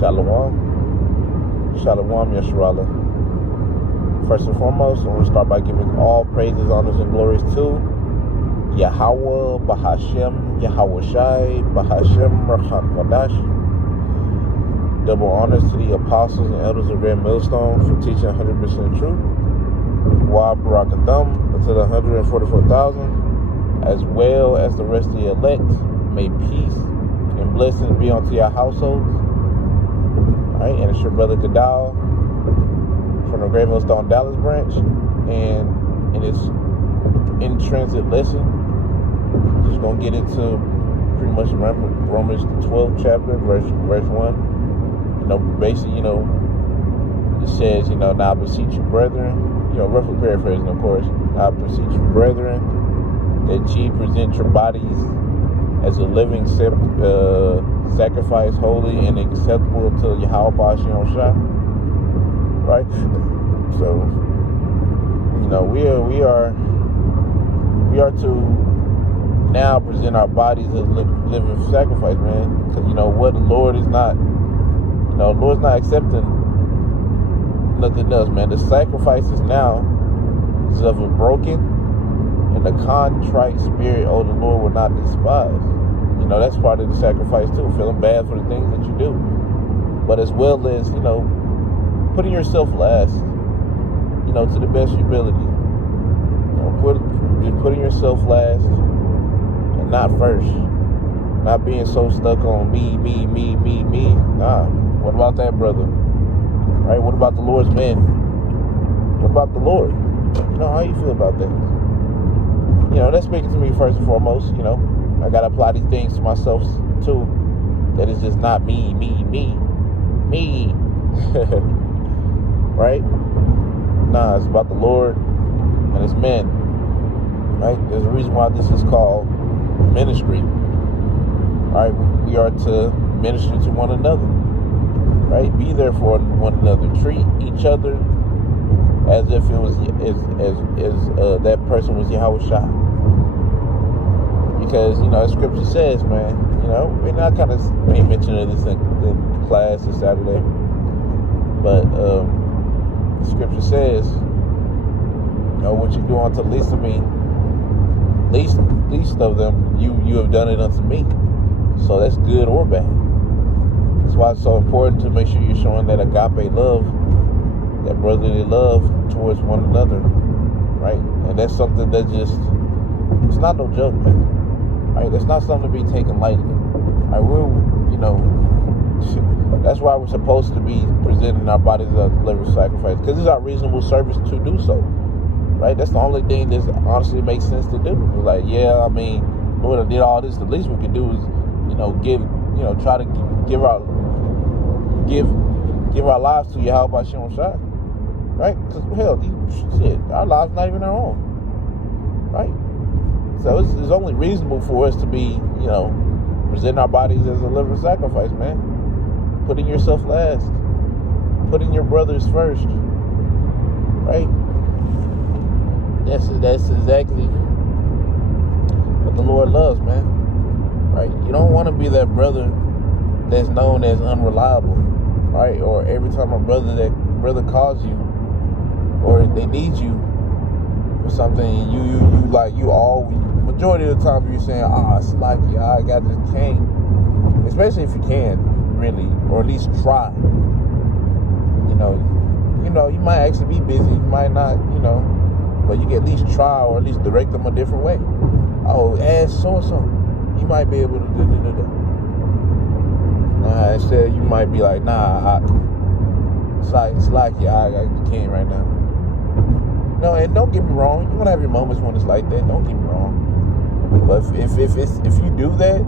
Shalom. Shalom, Yeshua. First and foremost, I want to start by giving all praises, honors, and glories to Yahweh, Bahashem, Yahweh Shai, Bahashem, Rahan Kodash. Double honors to the apostles and elders of Grand Millstone for teaching 100% truth. Wa Barakatham to the 144,000, as well as the rest of the elect. May peace and blessings be unto your households. Alright, and it's your brother Gadal from the Great Millstone Dallas branch, and in this in transit lesson, just gonna get into pretty much Romans the 12th chapter, verse 1. Basically, it says, now I beseech you, brethren, roughly paraphrasing, of course, I beseech you, brethren, that ye present your bodies as a living sacrifice, holy and acceptable to Yahweh Ba'ashem Shai. Right? So, we are to now present our bodies as living sacrifice, man. Because what the Lord is not, the Lord's not accepting nothing else, man. The sacrifices now is of a broken and a contrite spirit, the Lord will not despise. That's part of the sacrifice too, feeling bad for the things that you do. But as well as, putting yourself last, to the best of your ability. Putting yourself last and not first. Not being so stuck on me. Nah. What about that, brother? Right? What about the Lord's men? What about the Lord? How you feel about that? That's speaking to me first and foremost. I gotta apply these things to myself too. That is just not me. Right? Nah, it's about the Lord and His men. Right? There's a reason why this is called ministry. Right? We are to minister to one another. Right? Be there for one another. Treat each other as if it was that person was Yahweh Shai. Because as Scripture says, man, and I kind of made mention of this in class this Saturday, but the Scripture says, what you do unto least of me, least of them, you have done it unto me. So that's good or bad. That's why it's so important to make sure you're showing that agape love, that brotherly love towards one another, right? And that's something that it's not no joke, man. Right? That's not something to be taken lightly. Right? That's why we're supposed to be presenting our bodies as a living sacrifice, because it's our reasonable service to do so. Right? That's the only thing that honestly makes sense to do. We're like, Lord, I did all this. The least we can do is, try to give our lives to Yahweh Ba'ashem Shai. Right? Because hell, our lives not even our own. Right? So it's only reasonable for us to be, presenting our bodies as a living sacrifice, man. Putting yourself last. Putting your brothers first. Right? That's exactly what the Lord loves, man. Right? You don't want to be that brother that's known as unreliable. Right? Or every time that brother calls you, or they need you for something, you always, majority of the time you're saying, it's lucky, I got this cane. Especially if you can, really, or at least try. You might actually be busy, you might not, but you can at least try, or at least direct them a different way. Ask so-and-so, you might be able to do. Instead you might be like, it's lucky, I got the cane right now. No, and don't get me wrong, you're gonna have your moments when it's like that, don't get me wrong. But if you do that,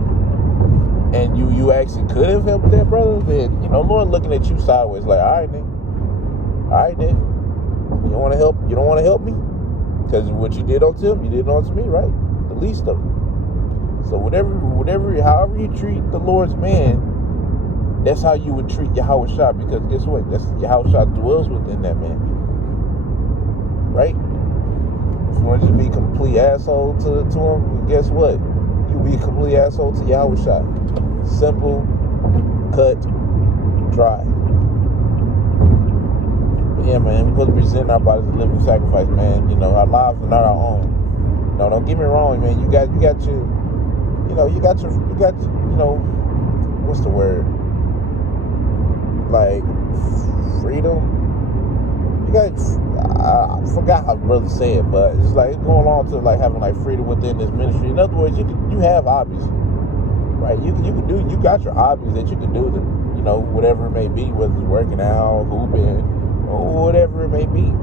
and you actually could have helped that brother, then, Lord looking at you sideways like, all right then. You don't want to help me? Because what you did unto him, you did unto me, right? The least of it. So however you treat the Lord's man, that's how you would treat Yahweh Shai, because guess what? That's Yahweh Shai dwells within that man. Right? If you want to just be a complete asshole to him, guess what? You be a complete asshole to Yahweh Shai. Simple, cut, dry. But yeah, man, we're supposed to present our bodies as a living sacrifice, man. You know, our lives are not our own. No, don't get me wrong, man. You got your, what's the word? Like freedom. You got, I forgot how brother say it, but it's like it's going on to like having like freedom within this ministry. In other words, you have hobbies, right? You got your hobbies that you can do, whatever it may be, whether it's working out, hooping, or whatever it may be.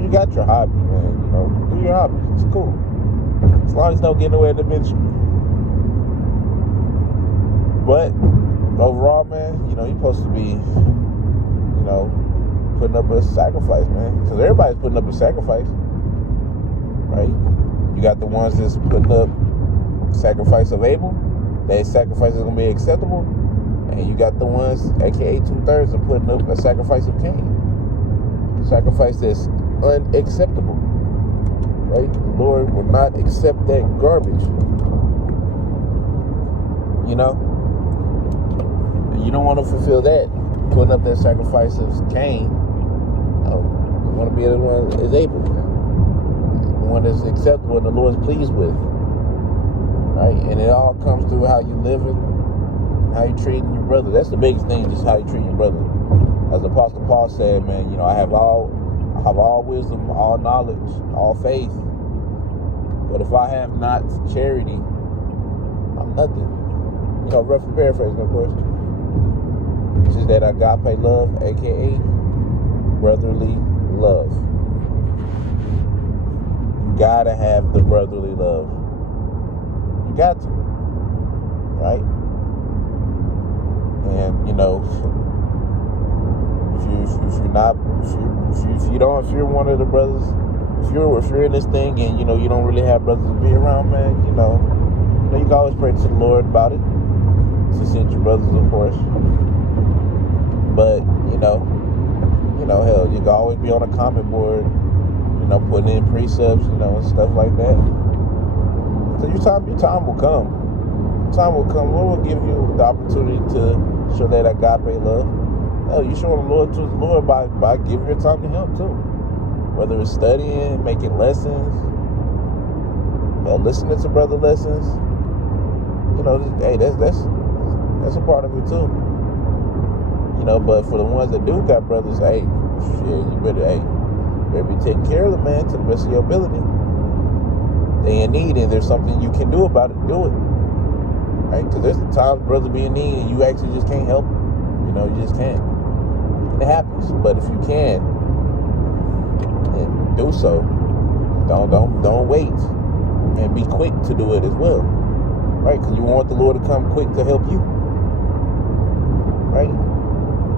You got your hobby, man. Do your hobby. It's cool. As long as you don't get in the way of the ministry. But overall, man, you're supposed to be, putting up a sacrifice, man. Because everybody's putting up a sacrifice, right? You got the ones that's putting up sacrifice of Abel. That sacrifice is going to be acceptable. And you got the ones, aka 2/3, are putting up a sacrifice of Cain. Sacrifice that's unacceptable, right? The Lord will not accept that garbage. And you don't want to fulfill that, putting up that sacrifice of Cain. You want to be the one that is able, the one that's acceptable and the Lord's pleased with, right? And it all comes through how you living, how you treating your brother. That's the biggest thing, just how you treat your brother. As Apostle Paul said, man, I have all wisdom, all knowledge, all faith. But if I have not charity, I'm nothing. Roughly paraphrasing, of course. It's just that agape love, aka brotherly love. You gotta have the brotherly love. You got to, right? And if you're one of the brothers, if you're in this thing and you don't really have brothers to be around, man, you can always pray to the Lord about it, to send your brothers, of course. But hell, you can always be on a comment board, putting in precepts, and stuff like that. So your time will come. Time will come. Lord will give you the opportunity to show that agape love. Hell, you show the Lord to the Lord by giving your time to Him too. Whether it's studying, making lessons, listening to brother lessons. Hey, that's a part of it too. But for the ones that do got brothers, hey, shit, you better be taking care of them, man, to the best of your ability. They in need, and there's something you can do about it. Do it, right? Because there's times brothers be in need, and you actually just can't help them. You just can't. It happens, but if you can, and do so, don't wait, and be quick to do it as well, right? Because you want the Lord to come quick to help you, right?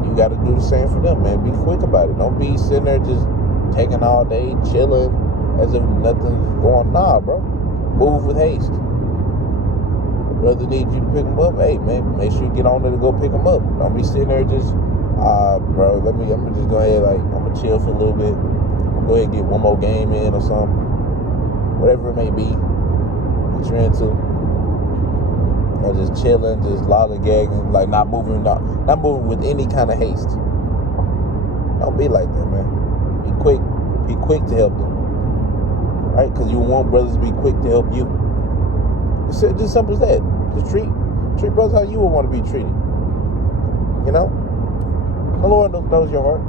You got to do the same for them, man. Be quick about it. Don't be sitting there just taking all day, chilling, as if nothing's going on. Nah, bro. Move with haste. If brother needs you to pick him up, hey, man, make sure you get on there to go pick him up. Don't be sitting there just, bro, I'm going to just go ahead, I'm going to chill for a little bit. I'm going to go ahead and get one more game in or something. Whatever it may be that you're into. Or just chilling, just lollygagging, not moving with any kind of haste. Don't be like that, man. Be quick to help them, right? Because you want brothers to be quick to help you. It's just simple as that. Just treat brothers how you would want to be treated. The Lord knows your heart.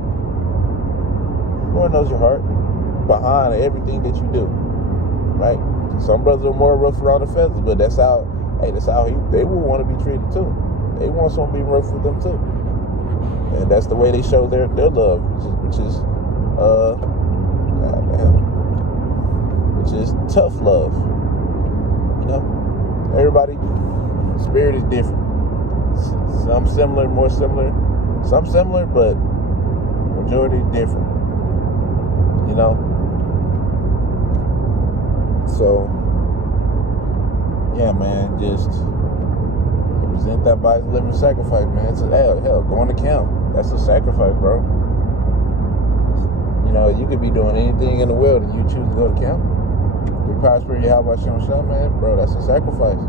The Lord knows your heart behind everything that you do, right? Some brothers are more rough around the feathers, but that's how they will want to be treated too. They want someone to be rough with them too. And that's the way they show their love, which is tough love. Everybody's spirit is different. Some similar, more similar. Some similar, but majority different. So, yeah, man, just present that body as a living sacrifice, man. It's hell, going to camp. That's a sacrifice, bro. You could be doing anything in the world and you choose to go to camp. You prosper, how about Shem, man? Bro, that's a sacrifice.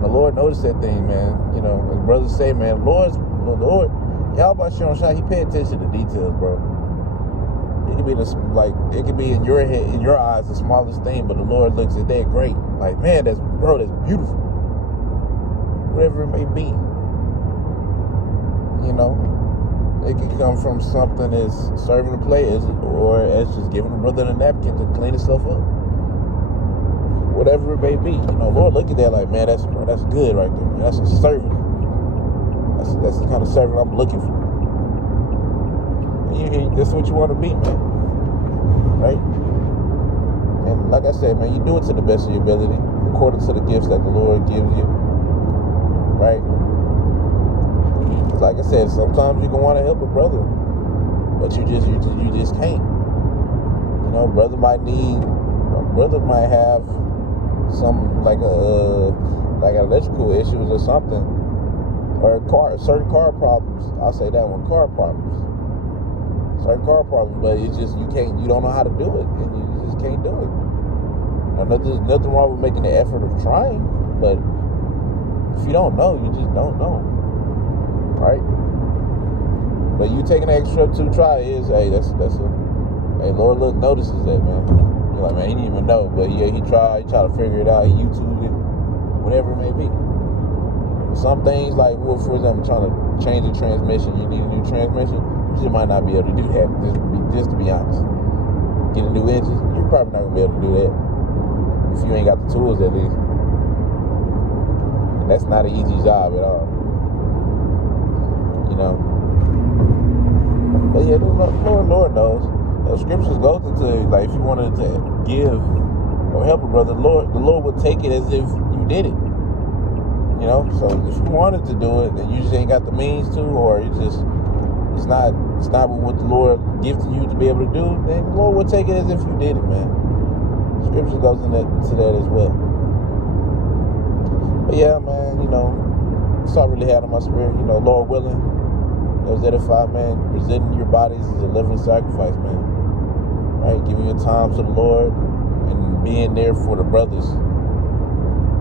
The Lord noticed that thing, man. You know, as brothers say, man, the Lord, Yahweh Shem Shai, he pay attention to details, bro. It could be it could be in your head, in your eyes, the smallest thing, but the Lord looks at that great. Like, man, that's beautiful. Whatever it may be, you know, it can come from something as serving the players, or as just giving a brother a napkin to clean himself up. Whatever it may be, you know, Lord look at that like, man, that's good right there. That's a servant. That's the kind of servant I'm looking for. That's what you want to be, man. Right? And like I said, man, you do it to the best of your ability, according to the gifts that the Lord gives you. Right? Like I said, sometimes you can want to help a brother, but you just can't. You know, brother might have some like electrical issues or something, or certain car problems. I'll say that one, car problems. Certain car problems, but you don't know how to do it, and you just can't do it. Now, there's nothing wrong with making the effort of trying, but if you don't know, you just don't know, right? But you taking an extra step to try hey, Lord notices that, man. You're like, man, he didn't even know, but yeah, he tried to figure it out, he YouTubed it, whatever it may be. Some things, like, well, for example, trying to change the transmission, you need a new transmission, you just might not be able to do that, just to be honest. Get a new engine, you're probably not going to be able to do that if you ain't got the tools, at least. And that's not an easy job at all. You know? But yeah, the Lord knows. The scriptures go into, like, if you wanted to give or help a brother, the Lord would take it as if you did it. You know, so if you wanted to do it and you just ain't got the means to, or it's not what the Lord gifted you to be able to do, then the Lord will take it as if you did it, man. Scripture goes into that as well. But yeah, man, you know, that's all I really had on my spirit. You know, Lord willing, those edified, man, presenting your bodies as a living sacrifice, man. Right, giving your time to the Lord and being there for the brothers.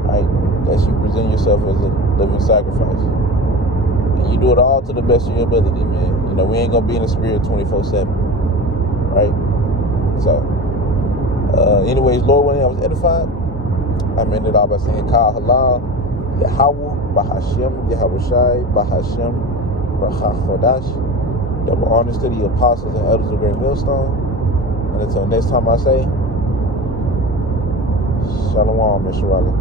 Right, that you present yourself as a living sacrifice. And you do it all to the best of your ability, man. You know, we ain't gonna be in the spirit 24/7. Right? So, anyways, Lord, when I was edified, I ended all by saying, Ka halal, Yahweh, Bahashem, Yahweh Shai, Bahashem, Racha Chodash. Double honors to the apostles and elders of Great Millstone. And until next time I say, Shalom, Mr. Raleigh.